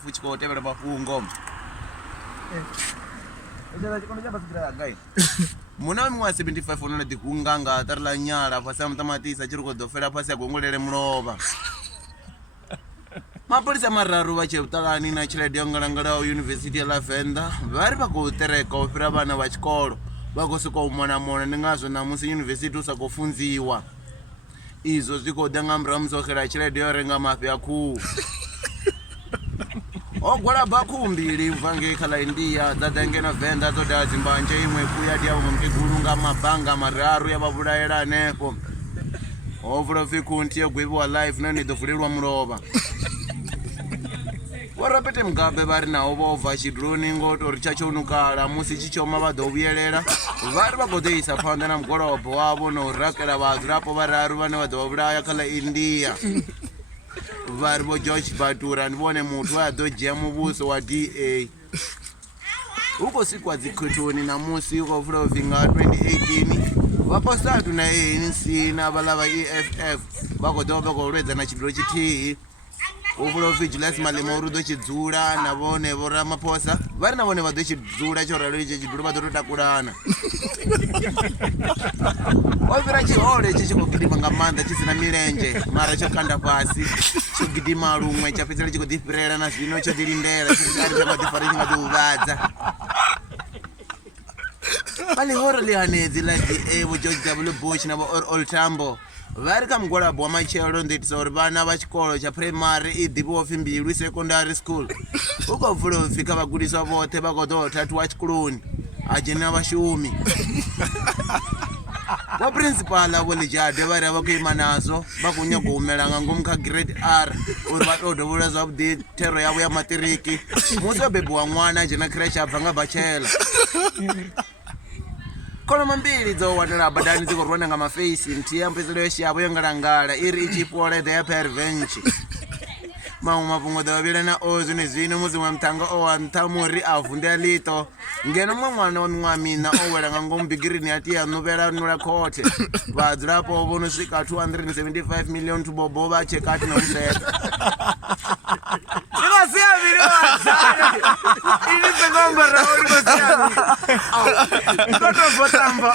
chifu chikotevera pafungo muna mwa 75 unona dikunganga tarla nyala pasi amtamatisa chiri kodofera pasi agongolere mulova mapolisa mararu vachevutalani na chiledi yongalangala wa University ya Lavenda vari vakutereka ofira vana va chikolo vakosuka umonamona ningazo namusi university usakofunziwa izvo zvikoda ngambira muzokhera chiledi yorenga mafi akhu ogwala bakumbili mvange khala India dzadangena Venda dzoda zimbanje imwe kuya dia mumkigulunga mabanga mararu yavavulaela nepo ovula fikunti yegweviwa life nani dovulelwa mulova warapete mgabe vari nawo vova chidroni ngotori chachonukala musi chichoma vadovuyelela vari vagodeisa phanda na mugolobho wavo norakela vazirapo vararu vane vadovulaya khala India vari vo George Batura ndivone mutu wayadojiya muvuso wa DA uko sikwa dzikhotoni namusi uko vula vinga 2018 vapostatu na ANC na valava EFF vagodova vakolwedza na chidlo chitihi uvula vigilance malemo rudo chidzula navone vora maposa vari navone vado chidzula choralo ichi chidlo vadototakulana ovira chihole ichi chikogidima nga manda chisina milenje mara chokanda pasi chogidima lumwe chapedzera chikodifirera na zvino chodirindera chiri chamadifari chingatiuvadza pali horo lihanedzi la DA vo George W Bush na vo Oral Tambo vari kamugwalabo wa machelo ndetisa uri vana va chikolo cha primary idipofi mbilu secondary school uko vula ufika vagudiswa vote vagodotatu wa chikuluni ajena vashumi wa principal avo lijade vari ava kuima nazo vakunyagohumelanga ngomukha grade R uri vadodovula zva tero yavo ya matiriki musi wabebiwa n'wana ajena crash abva nga bachela koloma mbili dzo wanela badani dziko rwanda nga mafacei ntiya mpezelo yexiyavo yongalangala iri ichipole the pervenchi mawu mavungo dovavile na ozu ni zwino muzi wa mtanga owa ntamuri avundea lito ngeno mwana wa minwa mina owela nga ngombigirini yati ya nuvela nula kote vadzirapo vono swika 275 million tubobo vachekati na mseta Demasiya video wazana ini pengomba rauli demasiya video Koto votamba